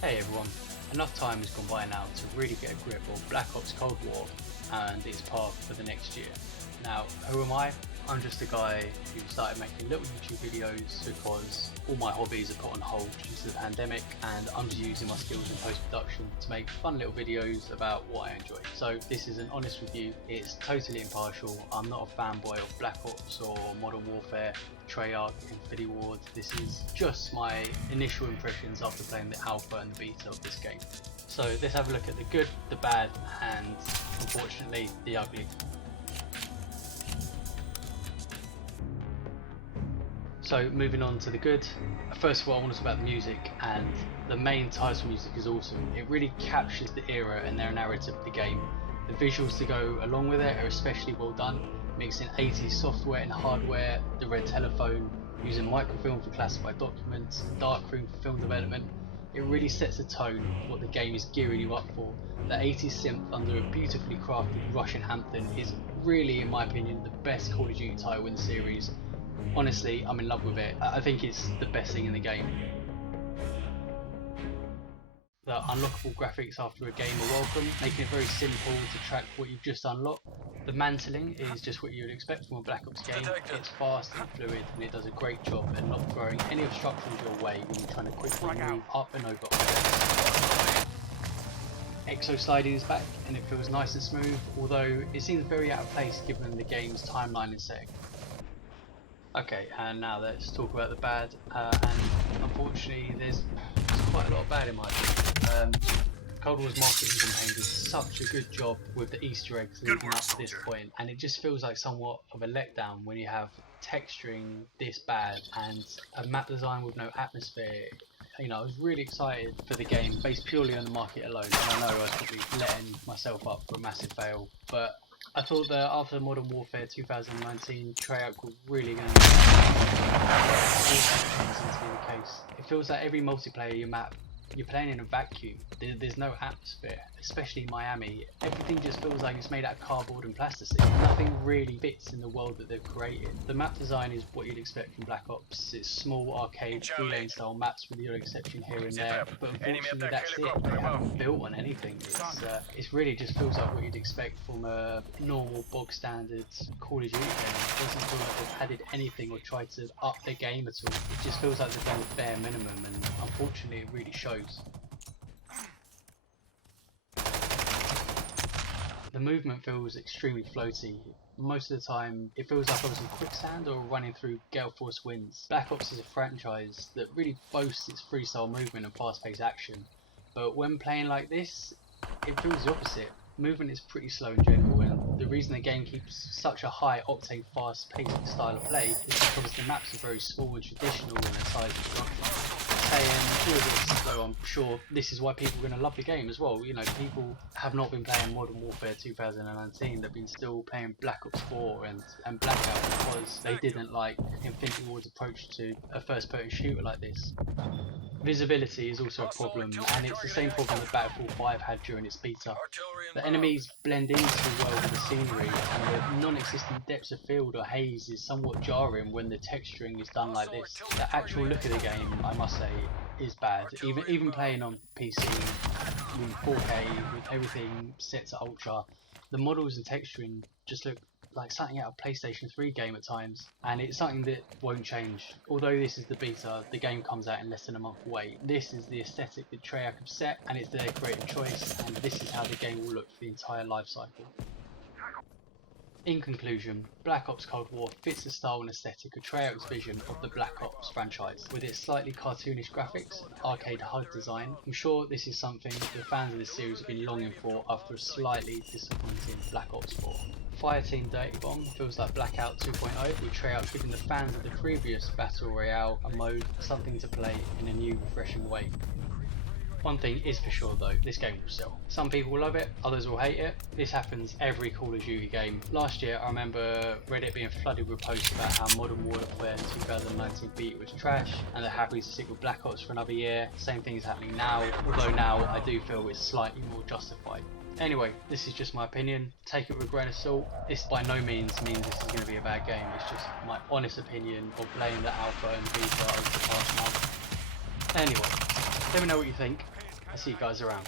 Hey everyone, enough time has gone by now to really get a grip of Black Ops Cold War and its path for the next year. Now, who am I? I'm just a guy who started making little YouTube videos because all my hobbies are put on hold due to the pandemic, and I'm just using my skills in post-production to make fun little videos about what I enjoy. So this is an honest review, it's totally impartial. I'm not a fanboy of Black Ops or Modern Warfare, Treyarch, Infinity Ward. This is just my initial impressions after playing the alpha and the beta of this game. So let's have a look at the good, the bad, and unfortunately the ugly. So moving on to the good, first of all I want to talk about the music, and the main title music is awesome. It really captures the era and their narrative of the game. The visuals to go along with it are especially well done, mixing 80s software and hardware, the red telephone, using microfilm for classified documents, darkroom for film development. It really sets a tone of what the game is gearing you up for. The 80s synth under a beautifully crafted Russian anthem is really, in my opinion, the best Call of Duty title in the series. Honestly, I'm in love with it. I think it's the best thing in the game. The unlockable graphics after a game are welcome, making it very simple to track what you've just unlocked. The mantling is just what you would expect from a Black Ops game. It's fast and fluid, and it does a great job at not throwing any obstructions your way when you're trying to quickly move up and over objects. Exo sliding is back, and it feels nice and smooth, although it seems very out of place given the game's timeline and setting. Okay, and now let's talk about the bad, and unfortunately there's quite a lot of bad in my opinion. Cold War's marketing campaign does such a good job with the Easter eggs leading up to this point, and it just feels like somewhat of a letdown when you have texturing this bad and a map design with no atmosphere. You know, I was really excited for the game based purely on the market alone, and I know I was probably letting myself up for a massive fail, but I thought that after Modern Warfare 2019, Treyarch were really going to be the case. It feels like every multiplayer map, you're playing in a vacuum. There's no atmosphere, especially Miami. Everything just feels like it's made out of cardboard and plasticine. Nothing really fits in the world that they've created. The map design is what you'd expect from Black Ops. It's small arcade, three-lane style maps with the odd exception here and there, but unfortunately that's it. They haven't built on anything. It really just feels like what you'd expect from a normal bog standard Call of Duty game. It doesn't feel like they've added anything or tried to up their game at all. It just feels like they've done the bare minimum, and unfortunately it really shows. The movement feels extremely floaty. Most of the time it feels like I was in quicksand or running through gale force winds. Black Ops is a franchise that really boasts its freestyle movement and fast paced action, but when playing like this it feels the opposite. Movement is pretty slow in general, and the reason the game keeps such a high octane fast paced style of play is because the maps are very small and traditional in their size and structure. Saying all of this, though, I'm sure this is why people are going to love the game as well. You know, people have not been playing Modern Warfare 2019, they've been still playing Black Ops 4 and Blackout because they didn't like Infinity Ward's approach to a first-person shooter like this. Visibility is also a problem, and it's the same problem that Battlefield 5 had during its beta. The enemies blend in too well with the scenery, and the non-existent depths of field or haze is somewhat jarring when the texturing is done like this. The actual look of the game, I must say, is bad. Even playing on PC with 4K, with everything set to ultra, the models and texturing just look like something out of a PlayStation 3 game at times, and it's something that won't change. Although this is the beta, the game comes out in less than a month away. This is the aesthetic that Treyarch have set, and it's their creative choice, and this is how the game will look for the entire life cycle. In conclusion, Black Ops Cold War fits the style and aesthetic of Treyarch's vision of the Black Ops franchise. With its slightly cartoonish graphics and arcade HUD design, I'm sure this is something the fans of this series have been longing for after a slightly disappointing Black Ops 4. Fireteam Dirty Bomb feels like Blackout 2.0, with Treyarch giving the fans of the previous Battle Royale a mode something to play in a new, refreshing way. One thing is for sure though, this game will sell. Some people will love it, others will hate it. This happens every Call of Duty game. Last year I remember Reddit being flooded with posts about how Modern Warfare 2019 beta was trash, and they're happy to stick with Black Ops for another year. Same thing is happening now, although now I do feel it's slightly more justified. Anyway, this is just my opinion, take it with a grain of salt. This by no means this is going to be a bad game, it's just my honest opinion of playing the alpha and beta over the past month. Anyway, let me know what you think. I'll see you guys around.